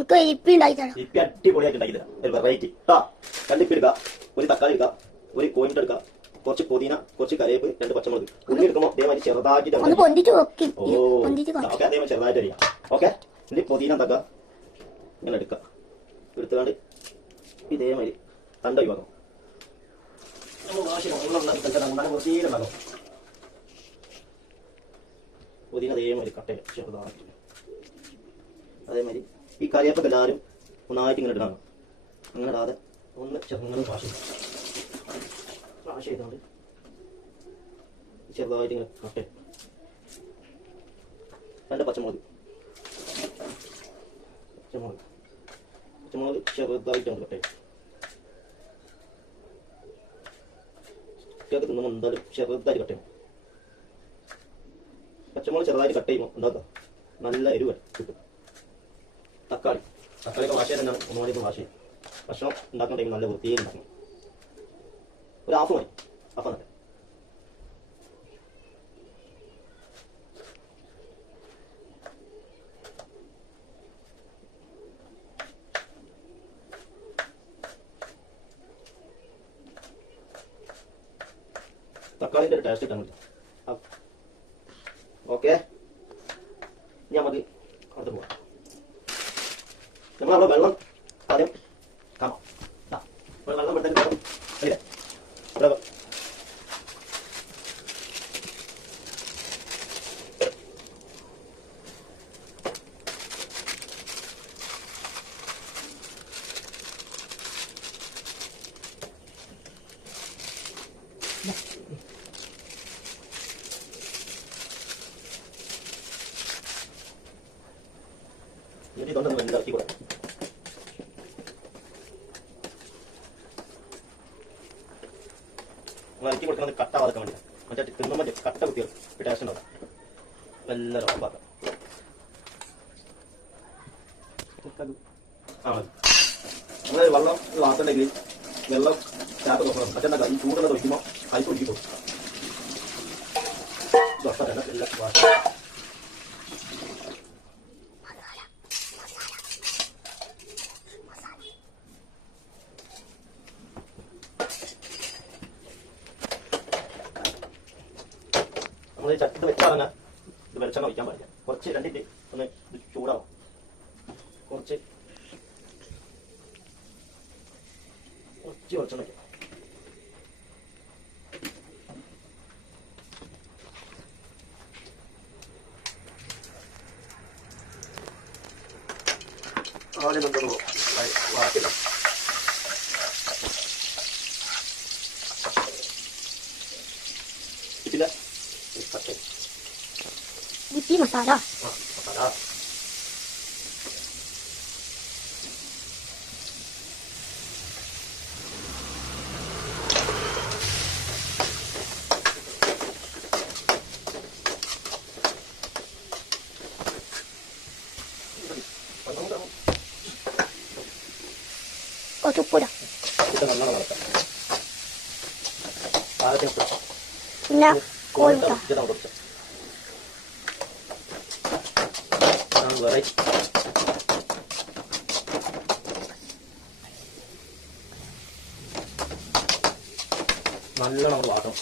ഇപ്പി അടിപൊളിയായിട്ട് ഉണ്ടാക്കി തരാം. ഒരു വെറൈറ്റി കേട്ടോ. 2 ഇപ്പി എടുക്കുക, ഒരു തക്കാളി എടുക്കുക, ഒരു കോഴിമുട്ട എടുക്കുക, കുറച്ച് പുതിന, കുറച്ച് കറിവേപ്പ്, 2 പച്ചമുളക്. ഉള്ളി എടുക്കുമ്പോൾ അതേമാതിരി ചെറുതായിട്ട് അതേമാതിരി ചെറുതായിട്ട് അരിയാം. ഓക്കെ, ഇതിൽ പുതിന എന്താക്കുക ഇങ്ങനെ എടുക്കുക, എടുത്തുകൊണ്ട് ഇതേമാതിരി തണ്ട ഒഴിവാക്കും. പുതിന അതേമാതിരി കട്ട ചെറുതാക്കി. അതേമാതിരി ഈ കറിവേപ്പൊക്കെ എല്ലാവരും ഒന്നായിട്ട് ഇങ്ങനെ ഇടണം. അങ്ങനെ ഇടാതെ ഒന്ന് ചെറുങ്ങനെ വാഷ് ചെയ്തുകൊണ്ട് ചെറുതായിട്ട് ഇങ്ങനെ കട്ട. 2 പച്ചമുളക് ചെറുതായിട്ടാണ് കട്ട. കുട്ടികൾക്ക് തിന്നുമ്പോൾ എന്തായാലും ചെറുതായിട്ട് കട്ട ചെയ്യണം. പച്ചമുളക് ചെറുതായിട്ട് കട്ട് ചെയ്യുമ്പോൾ ഉണ്ടാക്കുക നല്ല എരിവ് കിട്ടും. തക്കാളിയൊക്കെ വാഷ് ചെയ്ത് തന്നെയാണ് ഒന്നുകൂടി വാഷ് ചെയ്യും. ഭക്ഷണം ഉണ്ടാക്കുന്ന ടൈം നല്ല വൃത്തിയിൽ ഉണ്ടാക്കണം. ഒരു ഹാഫ് മതി, ഹാഫ് എന്നിട്ട് തക്കാളിൻ്റെ ഒരു ടേസ്റ്റ് കിട്ടാൻ വേണ്ടി. ഓക്കെ, ഞാൻ മതി അടുത്ത് പോവാം. നമ്മളവിടെ വെള്ളം ആദ്യം കാണാം. വെള്ളം പെട്ടെന്ന് അല്ലേ ഇവിടെ ഇതൊന്നും ഇറക്കി കൂടെ. ഇറക്കി കൊടുക്കുന്നത് കട്ട വറക്കാൻ വേണ്ടി. മറ്റേ തിന്നുമ്പോൾ കട്ട കുത്തിയ ടേസ്റ്റ് ഉണ്ടാവും. എല്ലാവരും ഉറപ്പാക്കാം. അങ്ങനെ വെള്ളം വാർത്തുണ്ടെങ്കിൽ വെള്ളം ചാട്ട് നോക്കണം. മറ്റെന്താ ഈ ചൂടുള്ളത് ഒഴിക്കുമ്പോൾ കൈ ഒഴിക്കും. ദോശ എല്ലാം വാർത്ത നമ്മൾ ചട്ടി വെച്ചാൽ തന്നെ ഇത് വെളിച്ചെണ്ണ ഒഴിക്കാൻ പാടില്ല. കുറച്ച് 2 മിനിറ്റ് ഒന്ന് ഇത് ചൂടാവും. കുറച്ച് വെളിച്ചെണ്ണ വയ്ക്കാം. ആദ്യം നമുക്ക് വാക്കിടാം. ഇതില്ല Iti masala. Masala. Oh, cukup dah. Kita nggak makan. Ada yang berapa? Nak kuota. Kita udah bisa. Right. നല്ലോണം വാട്ടം.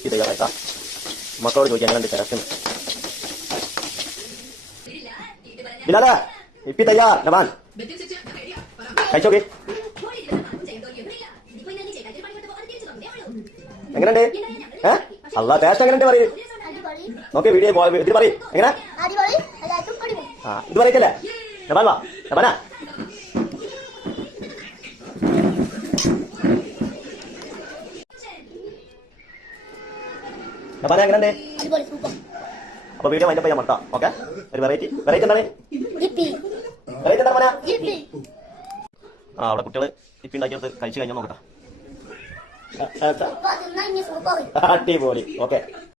Ipi tayar motor juga jangan dicarakan. Bilal, ipi tayar, teman. Kayak coba. എങ്ങനെയുണ്ട്? അല്ല ടേസ്റ്റ് എങ്ങനെയുണ്ട് പറയൂ. നോക്കി video ഇത് പറയും എങ്ങനെ. ഇത് പറയത്തില്ലേ നബാനാ നബാന എങ്ങനെയുണ്ട്? അപ്പൊ വീഡിയോ അതിന്റെ ചെയ്യാൻ മട്ടാ. ഓക്കെ, ഒരു വെറൈറ്റി എന്താണ്? ഇപ്പി വെറൈറ്റി എന്താണ് പറയാ? ഇപ്പി. ആ, അവിടെ കുട്ടികൾ ഇപ്പി ഉണ്ടാക്കിയെടുത്ത് കഴിച്ചു കഴിഞ്ഞാൽ നോക്കട്ടെ. സൂപ്പർ. അടിപൊളി. ഓക്കെ.